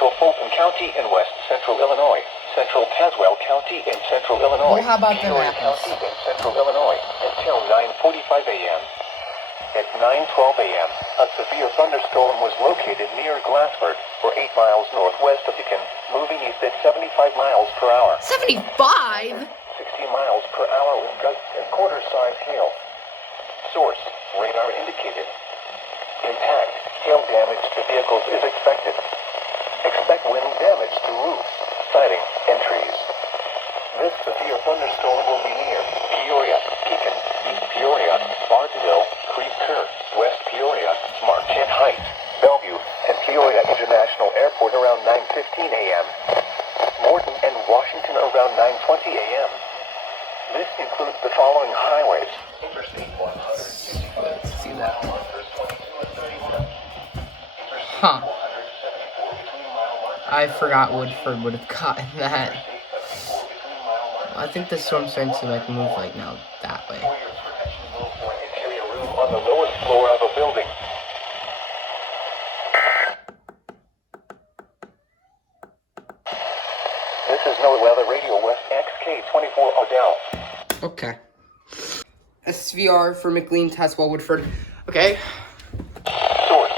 central Fulton County in west central Illinois, central Tazewell County in central Illinois, Well, how about them Peoria apples? County in central Illinois until 9:45 a.m. At 9:12 a.m., a severe thunderstorm was located near Glassford, or 8 miles northwest of Beacon, moving east at 75 miles per hour. 75? 60 miles per hour with gusts and quarter-size hail. Source, radar indicated. Impact, hail damage to vehicles is expected. Expect wind damage to roofs, siding, and trees. This severe thunderstorm will be near Peoria, Pekin, East Peoria, Bartonville, Creve Coeur, West Peoria, Marquette Heights, Bellevue, and Peoria International Airport around 9:15 a.m. Morton and Washington around 9:20 a.m. This includes the following highways. Interstate 100. Let's see that. Huh. I forgot Woodford would have gotten that. I think the storm's starting to like move like now that way. Interior room on the lowest floor of a building. This is NOAA Weather Radio West XK24 Odell. Okay. SVR for McLean, Tazewell, Woodford. Okay. Source.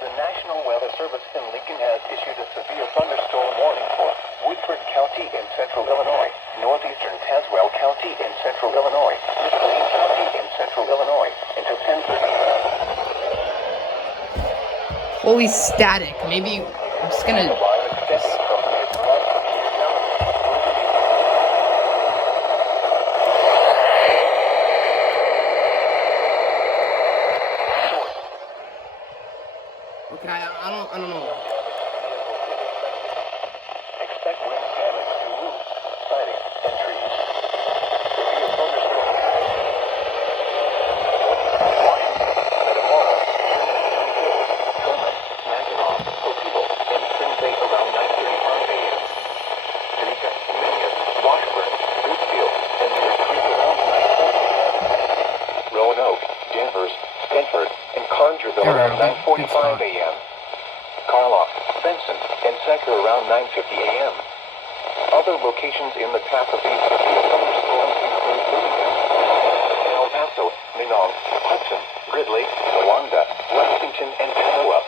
The National Weather Service in Lincoln has issued a severe thunderstorm warning for Woodford County in central Illinois, northeastern Tazewell County in central Illinois, McLean County in central Illinois, until 10:30. Holy static. Maybe I'm just gonna. Okay, I don't know. Expect wind damage to roofs, siding, and trees. Severe thunderstorm. Washington, Metamora, Hills, Mackinac, Otsego, and Spring Bay around 9:35 a.m. Topeka, Minion, Washburn, Louisville, and Deer Creek around 9:40 a.m. Roanoke, Danvers, Stanford, and Congerville around 9:45 a.m. Carlock, Benson, and Sacker around 9:50 a.m. Other locations in the path of these severe thunderstorms include Bloomington, El Paso, Minong, Hudson, Gridley, Towanda, Lexington, and Kanawha.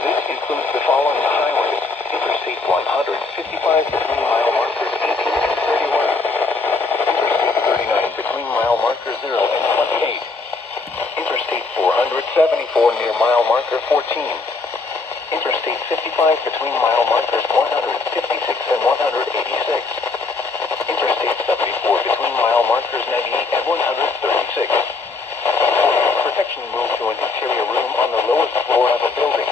This includes the following highways: Interstate 155 between mile markers 18 and 31. Interstate 39 between mile markers 0 and 28. Interstate 474 near mile marker 14. Interstate 55 between mile markers 156 and 186. Interstate 74 between mile markers 98 and 136. Protection move to an interior room on the lowest floor of a building.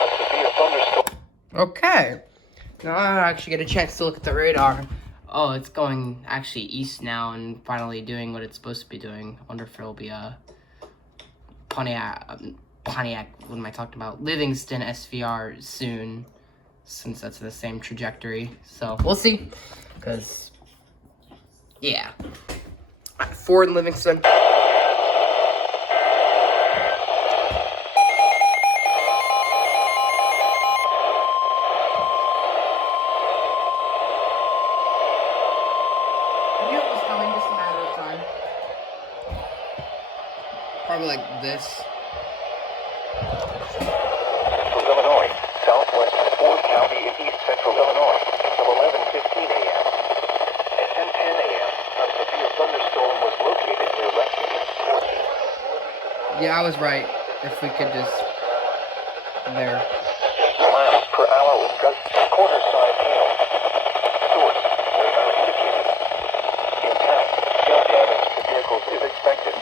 A severe thunderstorm. Okay. Now I actually get a chance to look at the radar. Oh, it's going actually east now and finally doing what it's supposed to be doing. I wonder if it'll be a Pontiac, what am I talking about? Livingston SVR soon, since that's the same trajectory. So, we'll see. Because, yeah. Ford and Livingston. Probably like this. Central Illinois, southwest of Ford County in east central Illinois, until 11:15 a.m. At 10:10 a.m., a severe thunderstorm was located near Lexington. Yeah, I was right. If we could just... There. Miles per hour with gusts and quarter-size hail. Source, radar indicated. Impact, hail damage to vehicles is expected.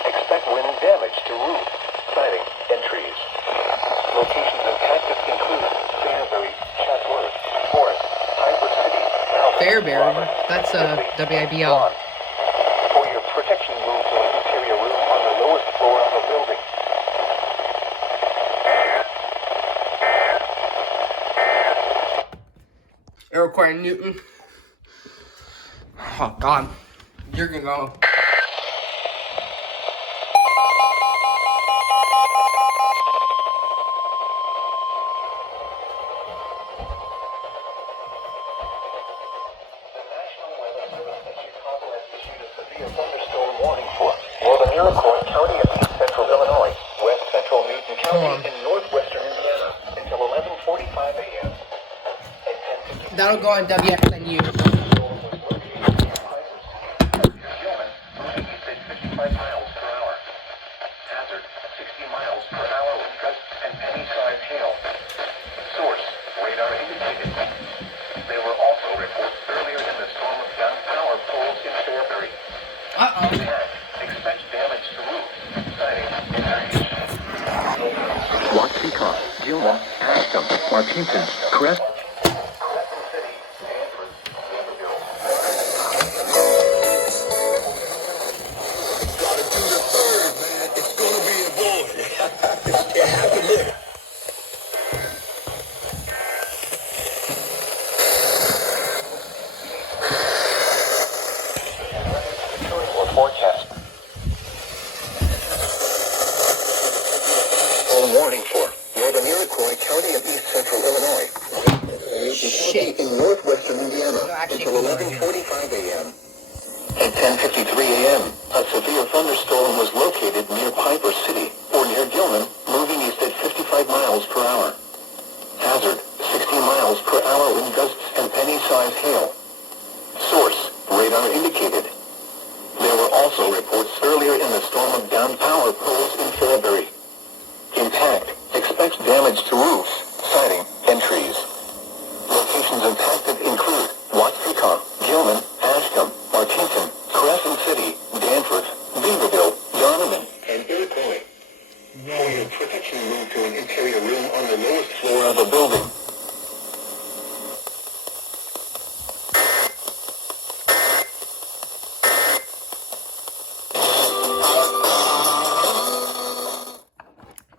Expect wind damage to roofs, siding, and trees. Locations and tactics include Fairbury, Chatsworth, Forest, Hybrid City, Fairbury? That's WIBL. For your protection, move to recording, Newton. Oh, God. You're gonna go. Thunderstorm warning for northern Iroquois County of East Central Illinois, west central Newton County, and northwestern Indiana until 11:45 a.m. That'll go on WXNU. Moving east at 55 miles per hour. Hazard 60 miles per hour with gusts and penny-sized hail. Source radar indicated. There were also reports earlier in the storm of down power poles in Fairbury. Expect damage to roofs, siding, and drainage. Waukesha, Gilman, Ashton, Washington, Crest. Forecast. Warning for northern Iroquois County of East Central Illinois. Shit. In northwestern Indiana until 11:45 a.m. At 10:53 a.m., a severe thunderstorm was located near Piper City or near Gilman, moving east at 55 miles per hour. Hazard 60 miles per hour wind gusts and penny-sized hail. Source radar indicated. There were also reports earlier in the storm of downed power poles in Fairbury. Intact. Expect damage to roofs, siding, and trees. Locations impacted include Waukesha, Gilman, Ashton, Washington, Crescent City, Danforth, Beaverville, Donovan, and Iroquois. For your protection, move to an interior room on the lowest floor of a building.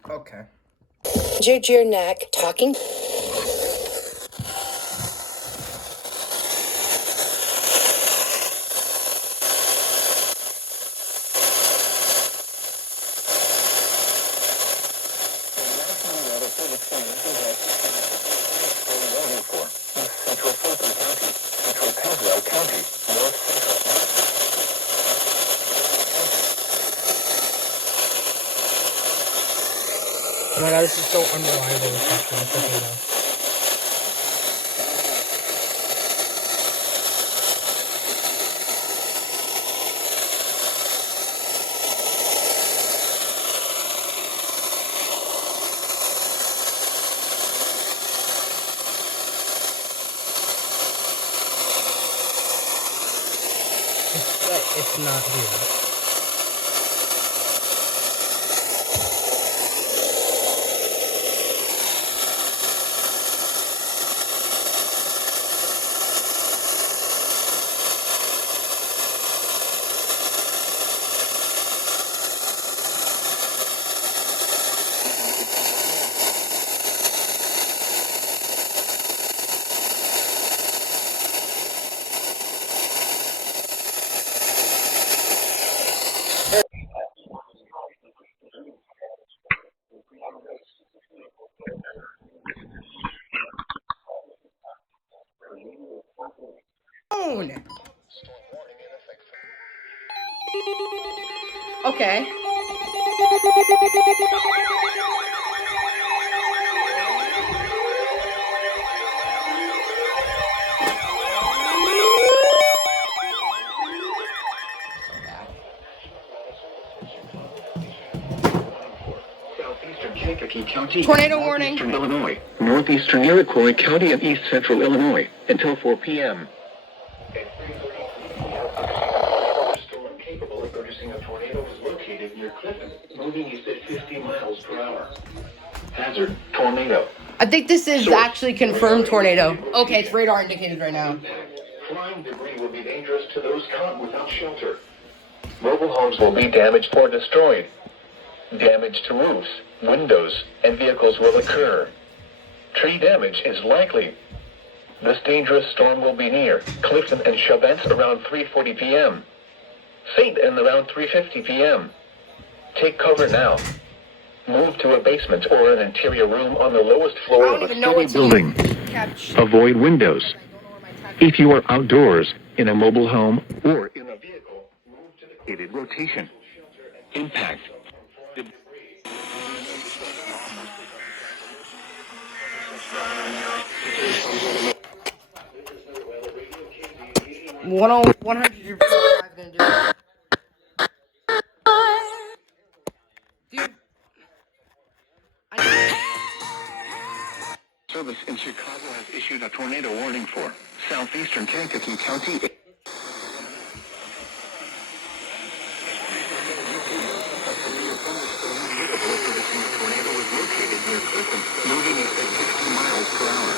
Okay. Your neck talking. Oh my God, this is so unreliable. It's okay though. It's not here. Okay. Southeastern Kankakee County, Tornado warning. Northeastern Illinois, northeastern Iroquois County of East Central Illinois until 4 p.m. At 3:30 storm capable of producing a tornado is located near Clinton, moving east at 50 miles per hour. Hazard tornado. I think this is actually confirmed tornado. Okay, it's radar indicated right now. Flying debris will be dangerous to those caught without shelter. Mobile homes will be damaged or destroyed. Damage to roofs, windows, and vehicles will occur. Tree damage is likely. This dangerous storm will be near Clifton and Chavance around 3:40 p.m. St. Anne around 3:50 p.m. Take cover now. Move to a basement or an interior room on the lowest floor of a steady building. Avoid windows. If you are outdoors, in a mobile home, or in a vehicle, move to the gated rotation. Impact. $100 gonna do it. Dude. Service in Chicago has issued a tornado warning for southeastern Kankakee County. Tornado was located near Clifton, moving at 60 miles per hour.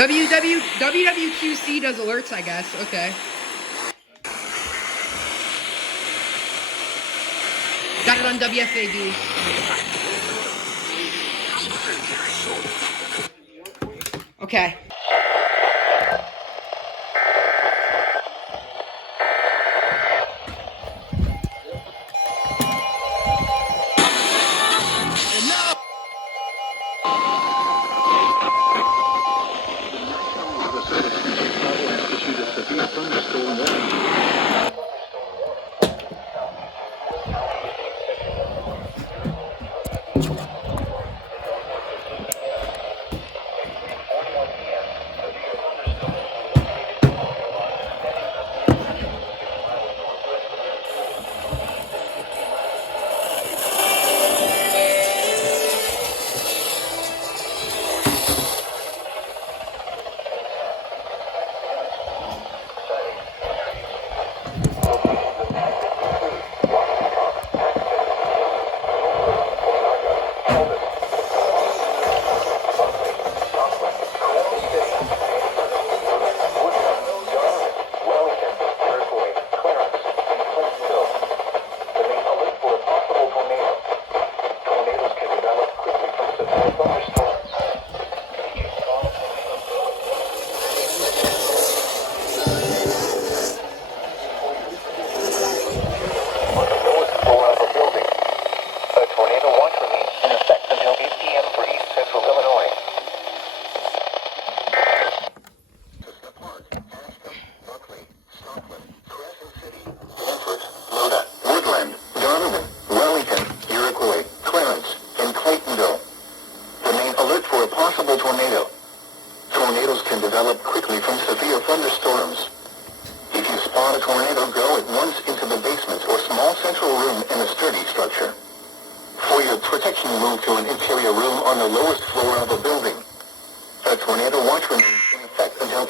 WWQC does alerts, I guess. Okay. Got it on WFAB. Okay. Thunderstorm warning.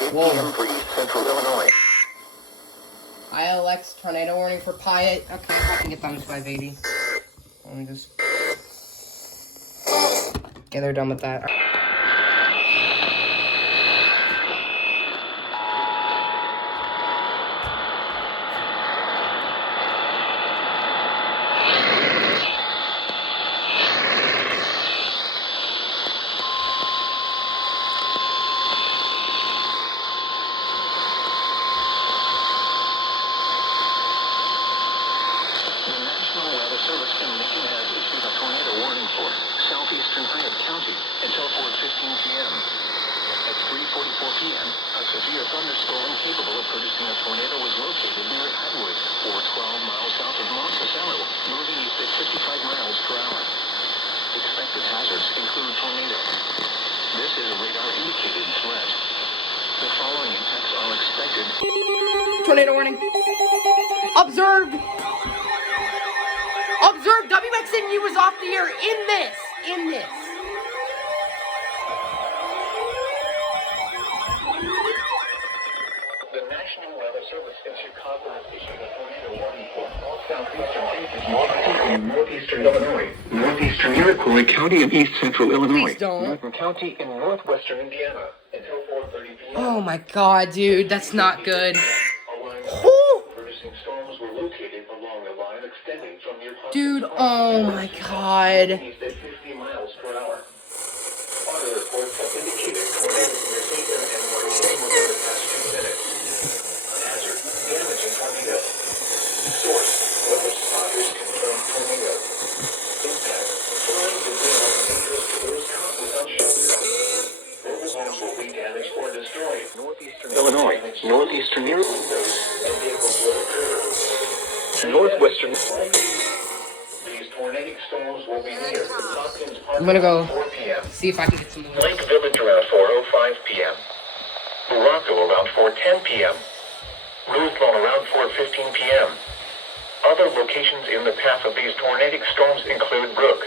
8 p.m. for East Central Illinois. ILX tornado warning for Pi. Okay, I can get down to 580. Let me just. Okay, they're done with that. Thunderstorm capable of producing a tornado was located near Atwood, or 12 miles south of Monticello, moving east at 55 miles per hour. Expected hazards include tornado. This is a radar-indicated threat. The following impacts are expected. Tornado warning. Observed. Observed. WXNU was off the air in this. The National Weather Service in Chicago has issued a tornado warning for southeastern northeastern Illinois, northeastern Iroquois County and east central Illinois, Newton County and northwestern Indiana until 4:30 p.m. Oh my god, dude, that's not good. Producing storms were located along a line extending from near Dude, oh my god. east at 50 miles per hour. reports have indicated tornadoes near Dayton and Marshall within the past 2 minutes. Hazard, damage and tornado. Source, weather spotters confirm tornado. Impact, flying debris on dangerous doors caught without shelter. Mobile homes will be damaged or destroyed. Northeastern Illinois, northeastern near windows, and vehicles will occur. Northwestern. These tornadic storms will be near Hopkins Park I'm gonna go 4 p.m. see if I can get some more. Lake Village around 4:05 p.m. Morocco around 4:10 p.m. Louisville around 4:15 p.m. Other locations in the path of these tornadic storms include Brook.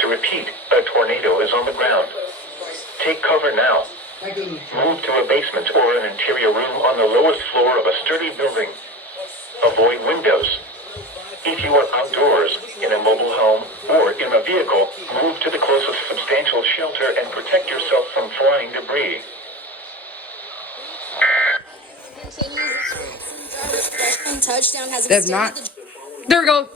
To repeat, a tornado is on the ground. Take cover now. Move to a basement or an interior room on the lowest floor of a sturdy building. Avoid windows. If you are outdoors, in a mobile home, or in a vehicle, move to the closest substantial shelter and protect yourself from flying debris. Touchdown has They've not. There we go.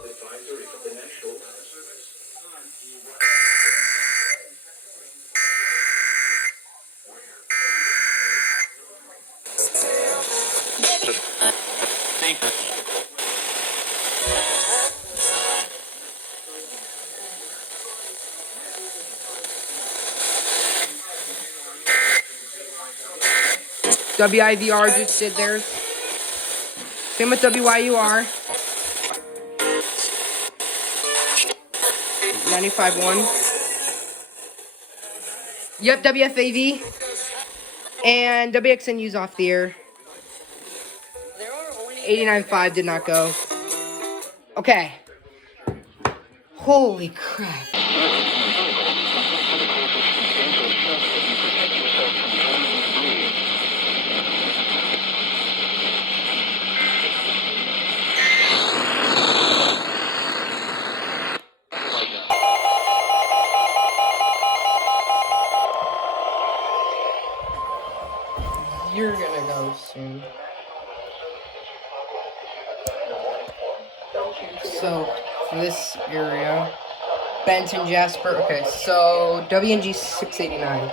WIVR just did theirs. Same with WYUR. 95.1. Yep, WFAV. And WXNU's off the air. 89.5 did not go. Okay. Holy crap. You're gonna go soon. So, this area, Benton, Jasper. Okay, so WNG 689.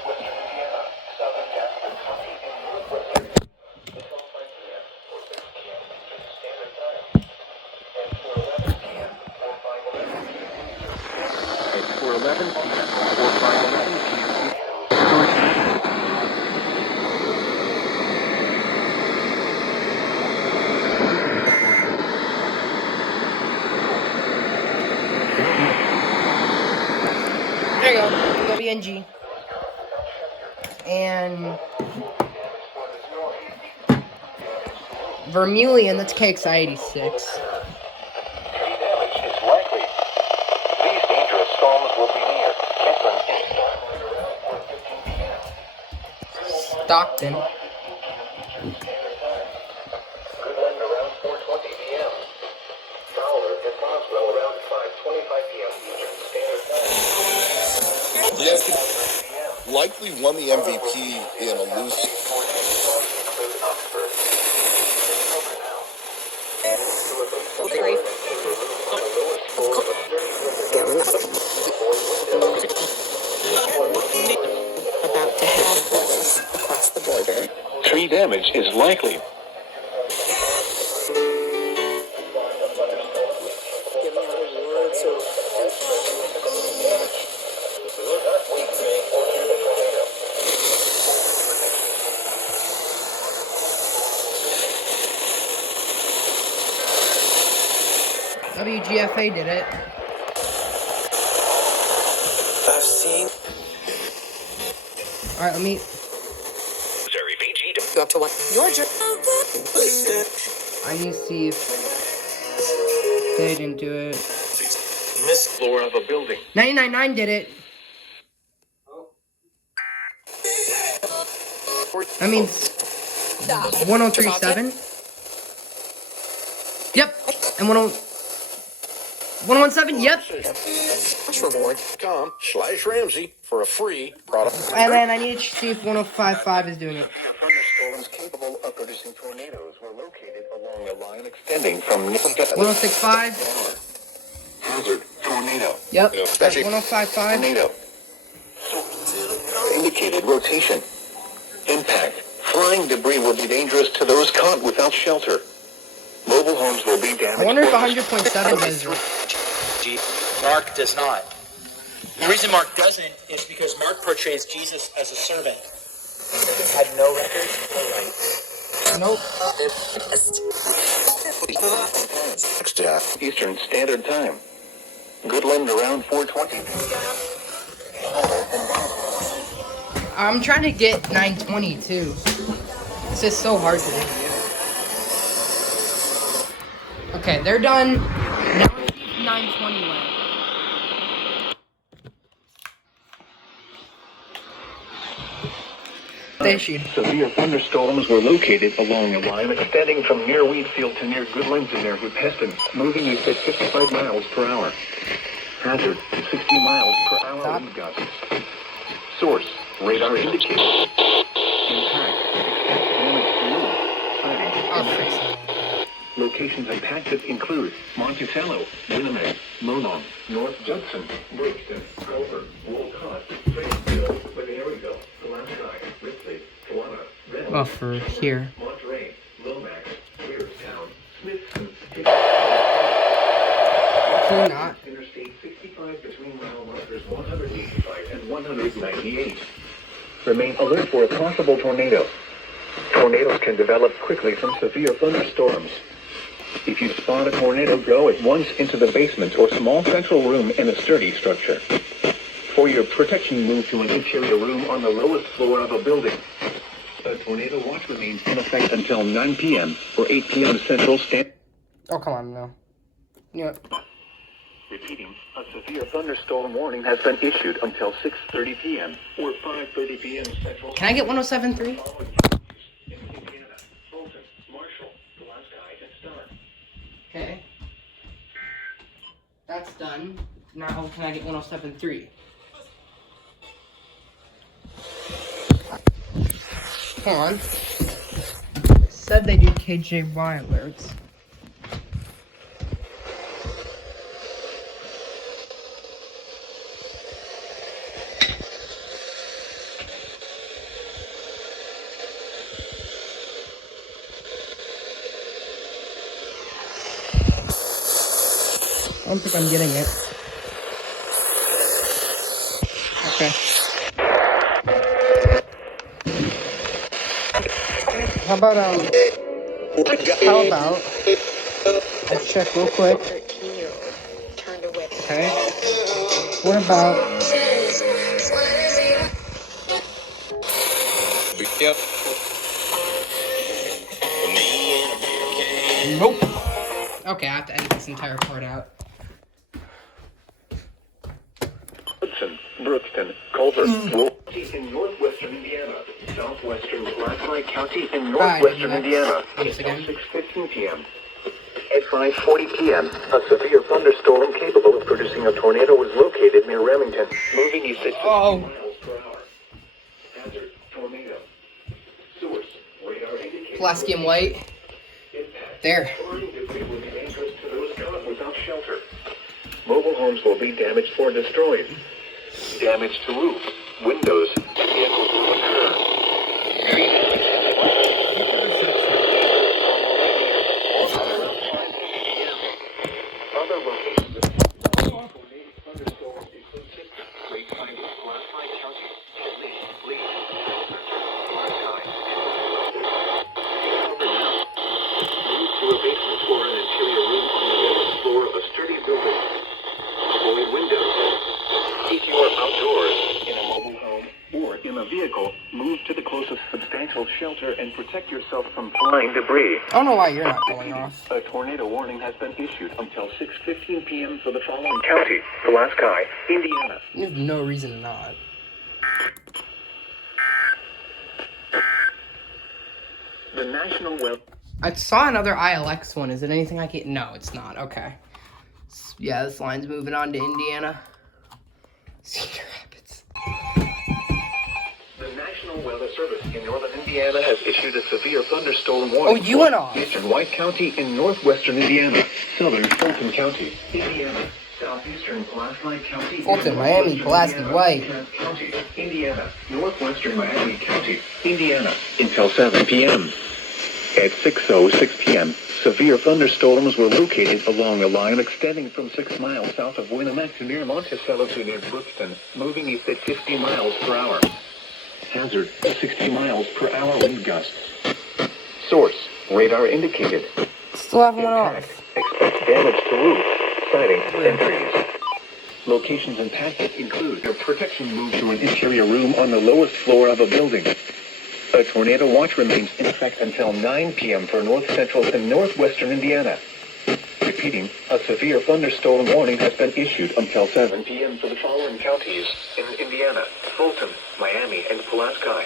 There you go, WNG. And Vermilion, that's KXI 86. Tree damage is likely. These dangerous storms will be near Kentland and Stockton. Goodland around 4:20 p.m. Fowler and Boswell around 5:25 p.m. Eastern Standard Time. Yes, likely won the MVP in a loose. About to have bullets across the border. Tree damage is likely. Giving out awards or WGFA did it. I've seen. Alright, let me. Go up to one. Georgia. I need to see if they didn't do it. Miss floor of a building. 99.9 did it. That means 1037. Yep. And 1017. Yep. Reward.com/Ramsey for a free product. And then I need to see if 1055 is doing it. Thunderstorms capable of producing tornadoes were located along a line extending from 1065. Hazard tornado. Yep. Yeah, At 1055. Tornado. indicated rotation. Impact. Flying debris will be dangerous to those caught without shelter. Mobile homes will be damaged. I wonder if for 100.7 does it. Mark does not. The reason Mark doesn't is because Mark portrays Jesus as a servant. Had no record, no rights. Nope. Eastern Standard Time. Goodland around 4:20. I'm trying to get 920 too. It's just so hard to do. Okay, they're done. Now it's 920 left. Issued. Severe thunderstorms were located along a line extending from near Wheatfield to near Goodlands in there with Peston, moving east at 55 miles per hour. Hazard, 60 miles per hour Stop. wind gusts. Source, radar indicator. Impact, damage to roof, siding. I'll fix it. Locations impacted include Monticello, Winnipeg, Monon, North Judson, Brixton, Culver, Wolcott, Fayetteville, Maryville, Glasgow, Ripley, Kelowna, Reynolds, Oh, for here. Monterey, Lomax, Weirstown, Smithson, Can you not? Interstate 65 between mile markers 185 and 198. Remain alert for a possible tornado. Tornadoes can develop quickly from severe thunderstorms. If you spot a tornado, go at once into the basement or small central room in a sturdy structure. For your protection, move to an interior room on the lowest floor of a building. A tornado watch remains in effect until 9 p.m. or 8 p.m. Central Standard. Oh, come on, no. Yep. Repeating, a severe thunderstorm warning has been issued until 6:30 p.m. or 5:30 p.m. Central. Can I get 107.3? In Indiana, Bolton, Marshall, Glasgow, and Star. Okay. That's done. Now, can I get 107.3? Hold on. It said they do KJY alerts. I don't think I'm getting it. Okay. How about let's check real quick. Okay. What about Yep. nope. Okay, I have to edit this entire part out. Hudson, Brookston, Culver, Wolcott in northwestern Indiana, southwestern Glasgow County in northwestern Indiana, Once again. 6:15 p.m. At 5:40 p.m., a severe thunderstorm capable of producing a tornado was located near Remington, moving east at 50 miles per hour. Hazard, tornado. Source, radar indicator. Pulaski and White. Impact. There. Flying debris will be dangerous to those caught without shelter. Mobile homes will be damaged or destroyed. Damage to roof, windows, vehicles will occur. Other locations of tornado thunderstorms include Great Pine, Glasgow County, Chipley, Lee, Move to a basement or an interior room on the lowest floor of a sturdy building. Avoid windows. If you are outdoors, in a mobile home, or in a vehicle, move to the closest substantial shelter and protect yourself from flying debris. I don't know why you're not going off. A tornado warning has been issued until 6:15 p.m. for the following county: Glasgow, Indiana. There's no reason to not. The National Weather. I saw another ILX one. Is it anything I can? No, it's not. Okay. Yeah, this line's moving on to Indiana. Cedar Rapids. The National Weather Service in northern Indiana has issued a severe thunderstorm warning. Oh, you went off. Eastern White County in northwestern Indiana, southern Fulton County, Indiana, Southeastern Pulaski County. Fulton, Miami, Pulaski, White. County, Indiana. Northwestern Miami County, Indiana. Until 7 p.m. At 6:06 p.m., severe thunderstorms were located along a line extending from 6 miles south of Winnemac to near Monticello to near Brookston, moving east at 50 miles per hour. Hazard, 60 miles per hour wind gusts. Source, radar indicated. Still have one Impact, off. expect damage to roof, siding, and trees. Locations impacted include a protection move to an interior room on the lowest floor of a building. A tornado watch remains in effect until 9 p.m. for north central and northwestern Indiana. Repeating, a severe thunderstorm warning has been issued until 7 p.m. for the following counties in Indiana: Fulton, Miami, and Pulaski.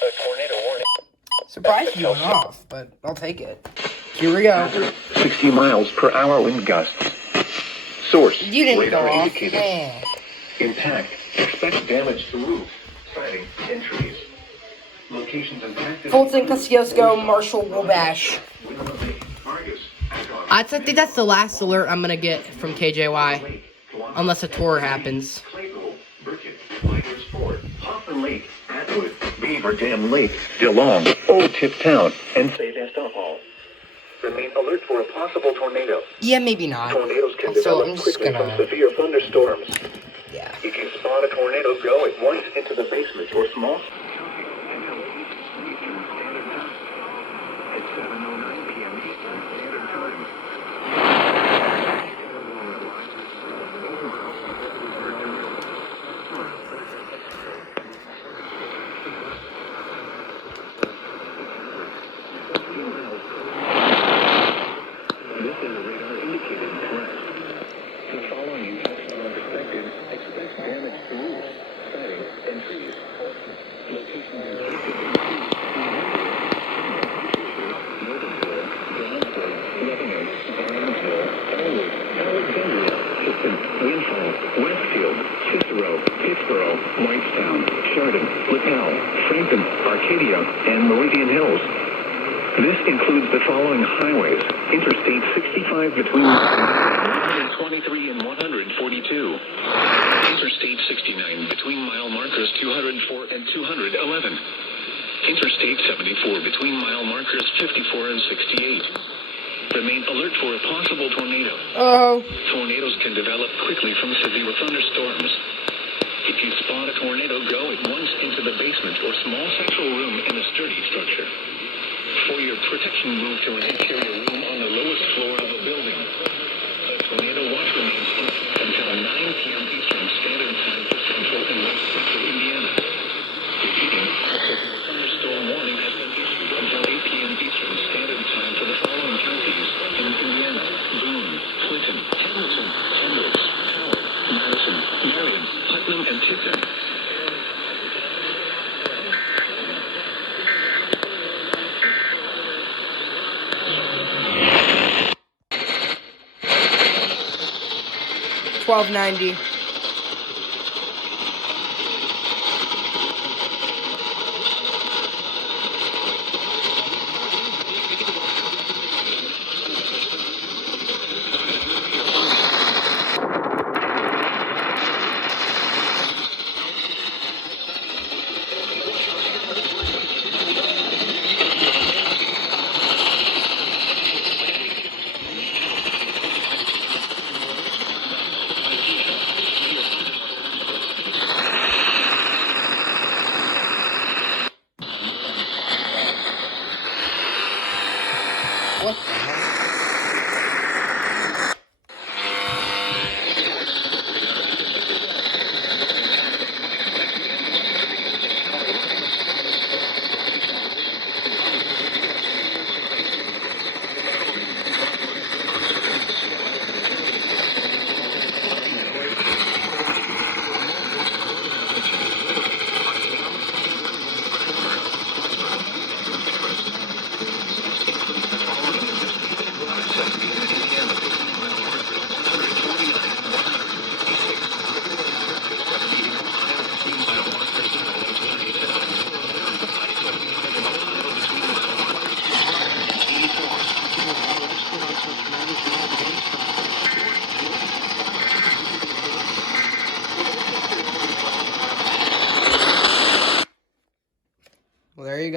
A tornado warning. Surprised you went off, but I'll take it. Here we go. 60 miles per hour wind gusts. Source, You didn't radar go off. indicated. Yeah. Impact, expect damage to roof, siding, and trees. Locations impacted. Fulton, Kosciuszko, Marshall, Wabash. I think that's the last alert I'm gonna get from KJY, unless a tour happens. Claypool, Burkett, Miners Ford, Hoffman Lake, Atwood, Beaver Dam Lake, DeLong, Old Tip Town, and St. Hall. Remain alert for a possible tornado. Yeah, maybe not. Tornadoes can So I'm develop just quickly from gonna. severe thunderstorms. Yeah. If you spot a tornado, go at once into the basement or small. At 7:09 p.m. Eastern Standard Time. This is a radar indicated correct. The following impacts are expected. Expect damage to roofs, siding, and trees. Locations included Lebanon, Barnesville, Elwood, Alexandria, Houston, Winfield, Westfield, Cicero, Pittsboro, Whitestown, Chardon, Lapel, Franklin, Arcadia, and Meridian Hills. This includes the following highways: Interstate 65 between 123 and 142. Interstate 69 between mile markers 204 and 211. Interstate 74 between mile markers 54 and 68. Remain alert for a possible tornado. Oh. Tornadoes can develop quickly from severe thunderstorms. If you spot a tornado, go at once into the basement or small central room in a sturdy structure. For your protection, move to an interior room on the lowest floor of a building. A tornado watch remains in effect until 9 p.m. Eastern Standard Time for central and west central Indiana. Repeating, a severe thunderstorm warning has been issued until 8 p.m. Eastern Standard Time for the following counties in Indiana: Boone, Clinton, Hamilton, Hendricks, Howard, Madison, Marion, Putnam, and Tipton. $12.90.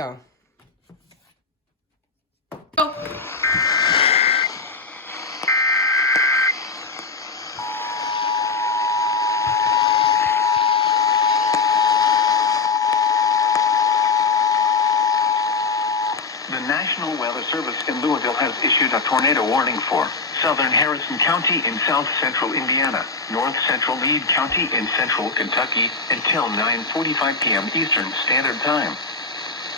go. The National Weather Service in Louisville has issued a tornado warning for southern Harrison County in south central Indiana, north central Meade County in central Kentucky until 9:45 p.m. Eastern Standard Time.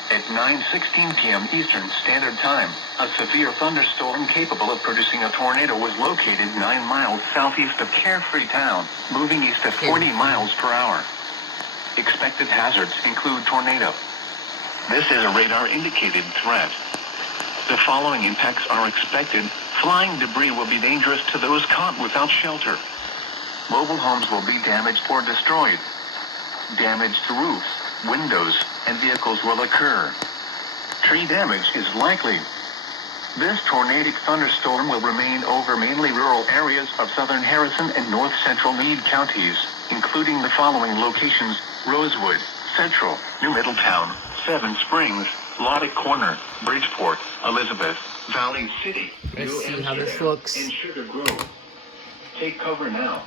At 9:16 p.m. Eastern Standard Time, a severe thunderstorm capable of producing a tornado was located 9 miles southeast of Carefree Town, moving east at 40 miles per hour. Expected hazards include tornado. This is a radar-indicated threat. The following impacts are expected. Flying debris will be dangerous to those caught without shelter. Mobile homes will be damaged or destroyed. Damage to roofs, windows, and vehicles will occur. Tree damage is likely. This tornadic thunderstorm will remain over mainly rural areas of southern Harrison and north central Meade counties, including the following locations: Rosewood, Central, New Middletown, Seven Springs, Lottie Corner, Bridgeport, Elizabeth, Valley City, Let's New see how this Amsterdam, looks. and Sugar Grove. Take cover now.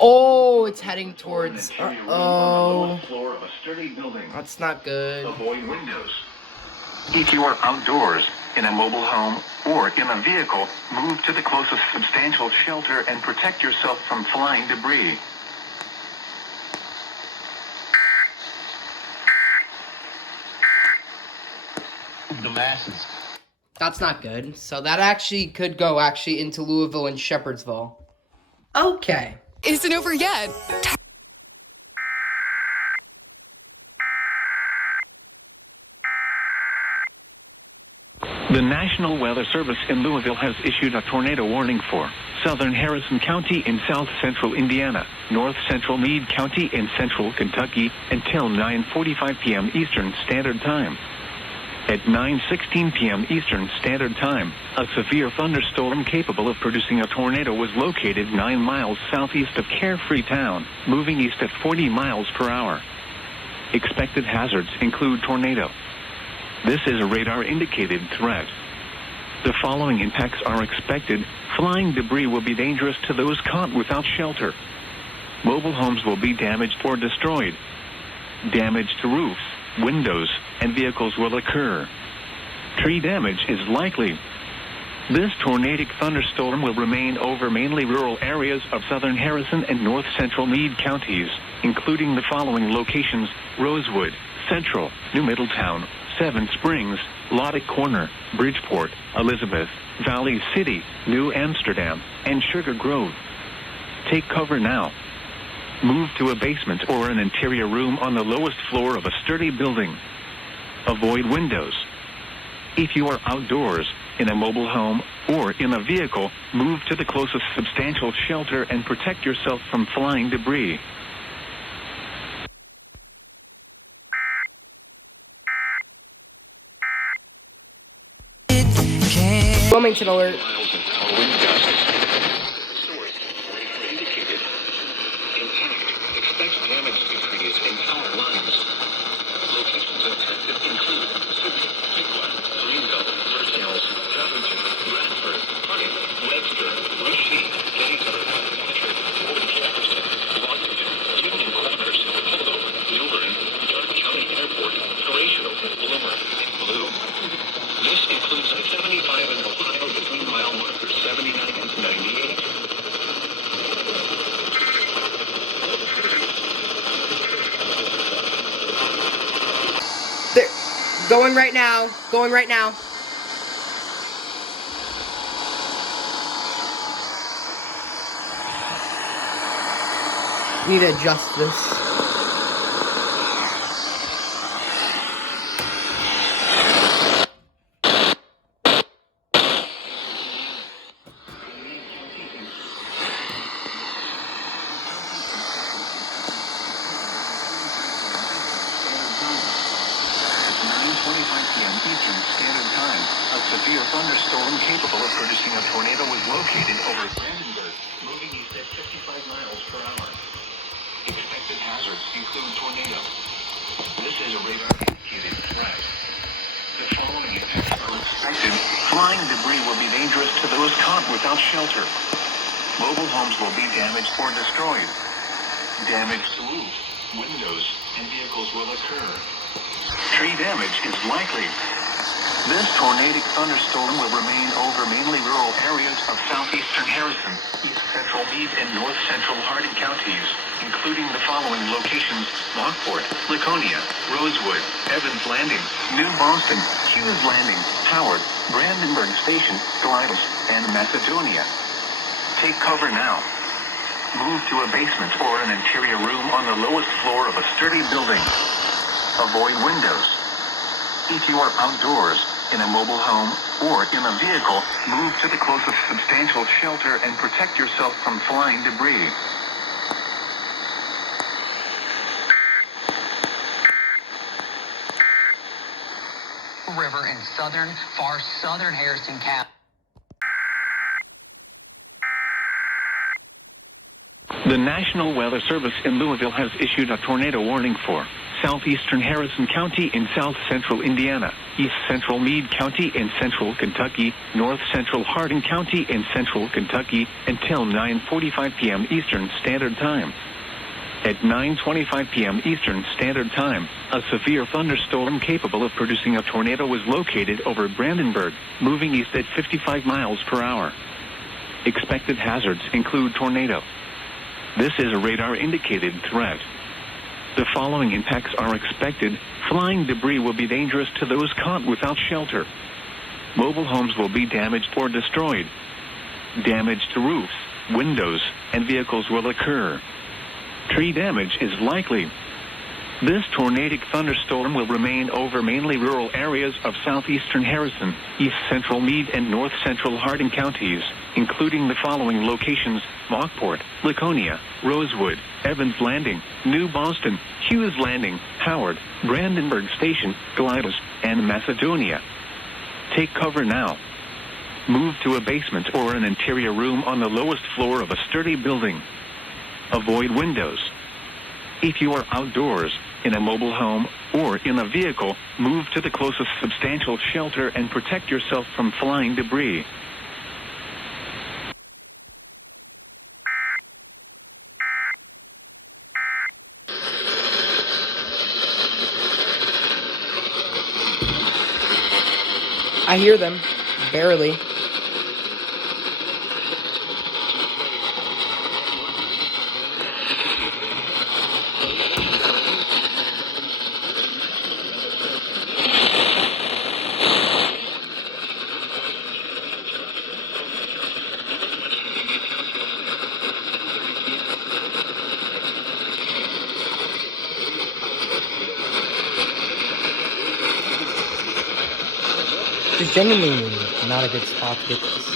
Oh, it's heading towards. Interior room on the Oh, lowest floor of a sturdy building. that's not good. Avoid windows. If you are outdoors, in a mobile home, or in a vehicle, move to the closest substantial shelter and protect yourself from flying debris. The masses. That's not good. So that actually could go into Louisville and Shepherdsville. Okay. Isn't over yet. The National Weather Service in Louisville has issued a tornado warning for southern Harrison County in south central Indiana, north central Meade County in central Kentucky until 9:45 p.m. Eastern Standard Time. At 9:16 p.m. Eastern Standard Time, a severe thunderstorm capable of producing a tornado was located 9 miles southeast of Carefree Town, moving east at 40 miles per hour. Expected hazards include tornado. This is a radar-indicated threat. The following impacts are expected. Flying debris will be dangerous to those caught without shelter. Mobile homes will be damaged or destroyed. Damage to roofs, windows, and vehicles will occur. Tree damage is likely. This tornadic thunderstorm will remain over mainly rural areas of southern Harrison and north central Meade counties, including the following locations: Rosewood, Central, New Middletown, Seven Springs, Lottie Corner, Bridgeport, Elizabeth, Valley City, New Amsterdam, and Sugar Grove. Take cover now. Move to a basement or an interior room on the lowest floor of a sturdy building. Avoid windows. If you are outdoors, in a mobile home, or in a vehicle, move to the closest substantial shelter and protect yourself from flying debris. Wilmington alert. Wind gusts. Source, radar indicated. Impact. Expect damage debris in power lines. Locations affected include Sydney, Piqua, Greenville, First Hills, Covington, Bradford, Hunting, Webster, Rushy, Gettysburg, Patrick, Fort Jefferson, Washington, Union Corners, Holyoke, Milburn, Dark County Airport, Horatio, Bloomer, and Bloom. This includes I-75 in Ohio between mile markers 79 and 98. There. Going right now. Going right now. Need to adjust this. Severe thunderstorm capable of producing a tornado was located over Brandenburg, moving east at 55 miles per hour. Expected hazards include tornado. This is a radar-indicated threat. Expected, flying debris will be dangerous to those caught without shelter. Mobile homes will be damaged or destroyed. Damage to roofs, windows, and vehicles will occur. Tree damage is likely. This tornadic thunderstorm will remain over mainly rural areas of southeastern Harrison, east central Meade, and north central Hardin counties, including the following locations: Lockport, Laconia, Rosewood, Evans Landing, New Boston, Hughes Landing, Howard, Brandenburg Station, Glyndon, and Macedonia. Take cover now. Move to a basement or an interior room on the lowest floor of a sturdy building. Avoid windows. If you are outdoors, in a mobile home, or in a vehicle, move to the closest substantial shelter and protect yourself from flying debris. River in far southern Harrison County. The National Weather Service in Louisville has issued a tornado warning for southeastern Harrison County in south central Indiana, east central Meade County in central Kentucky, north central Hardin County in central Kentucky until 9:45 p.m. Eastern Standard Time. At 9:25 p.m. Eastern Standard Time, a severe thunderstorm capable of producing a tornado was located over Brandenburg, moving east at 55 miles per hour. Expected hazards include tornado. This is a radar-indicated threat. The following impacts are expected. Flying debris will be dangerous to those caught without shelter. Mobile homes will be damaged or destroyed. Damage to roofs, windows, and vehicles will occur. Tree damage is likely. This tornadic thunderstorm will remain over mainly rural areas of southeastern Harrison, east central Meade, and north central Hardin counties, including the following locations: Lockport, Laconia, Rosewood, Evans Landing, New Boston, Hughes Landing, Howard, Brandenburg Station, Glyndon, and Macedonia. Take cover now. Move to a basement or an interior room on the lowest floor of a sturdy building. Avoid windows. If you are outdoors, in a mobile home, or in a vehicle, move to the closest substantial shelter and protect yourself from flying debris. I hear them. Barely. It's genuinely not a good spot to get this.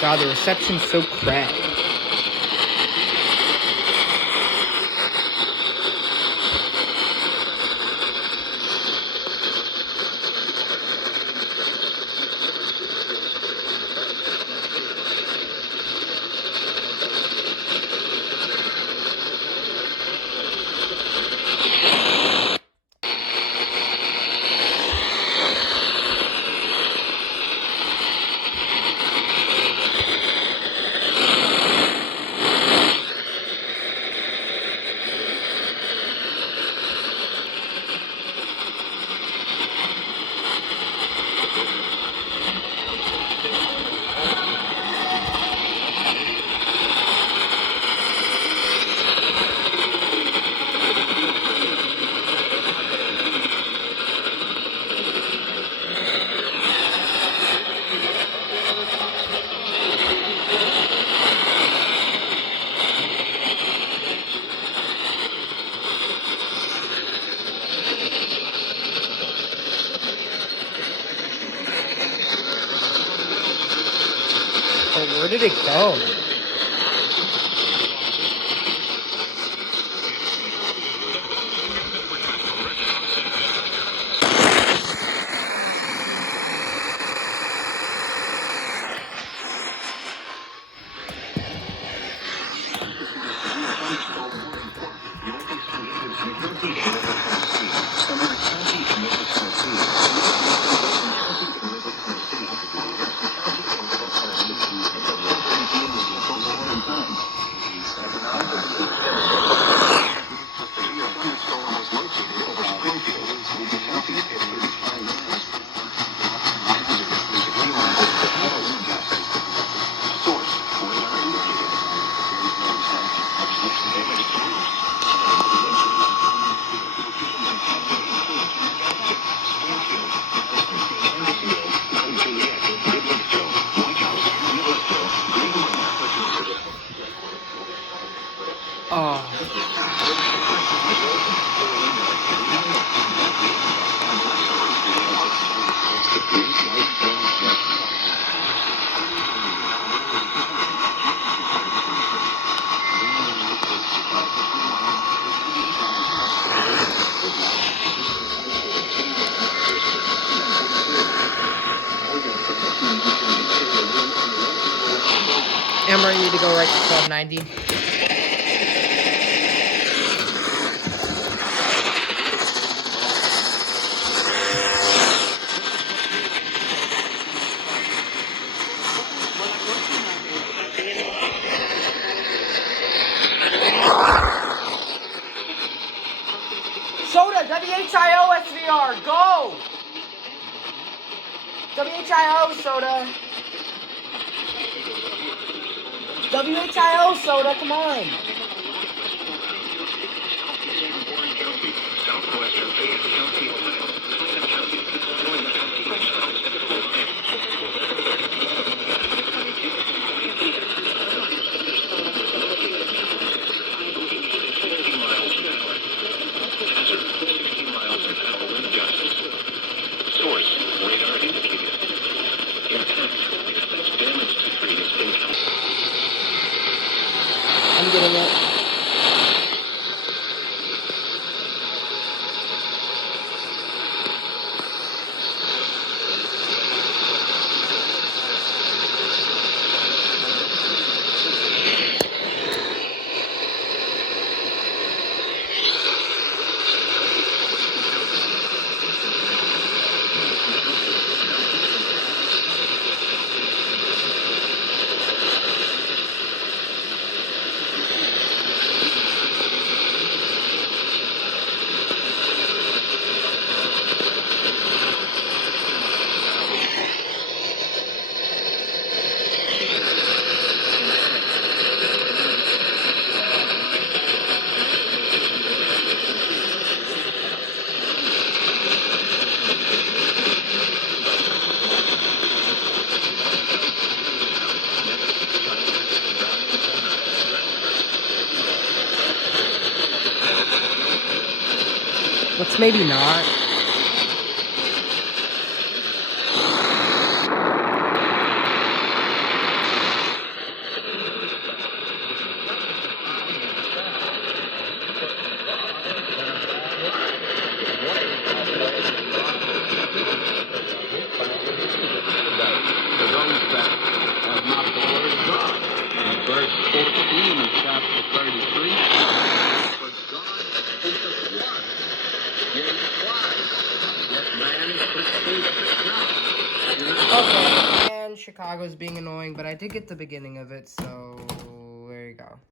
God, the reception's so crap. Oh, where did it go? remember, you need to go right to 1290. Soda, WHIO SVR, go! WHIO, Soda. WHIO, Soda, come on. I'm getting it. Let's maybe not. Okay, and Chicago's being annoying, but I did get the beginning of it, so there you go.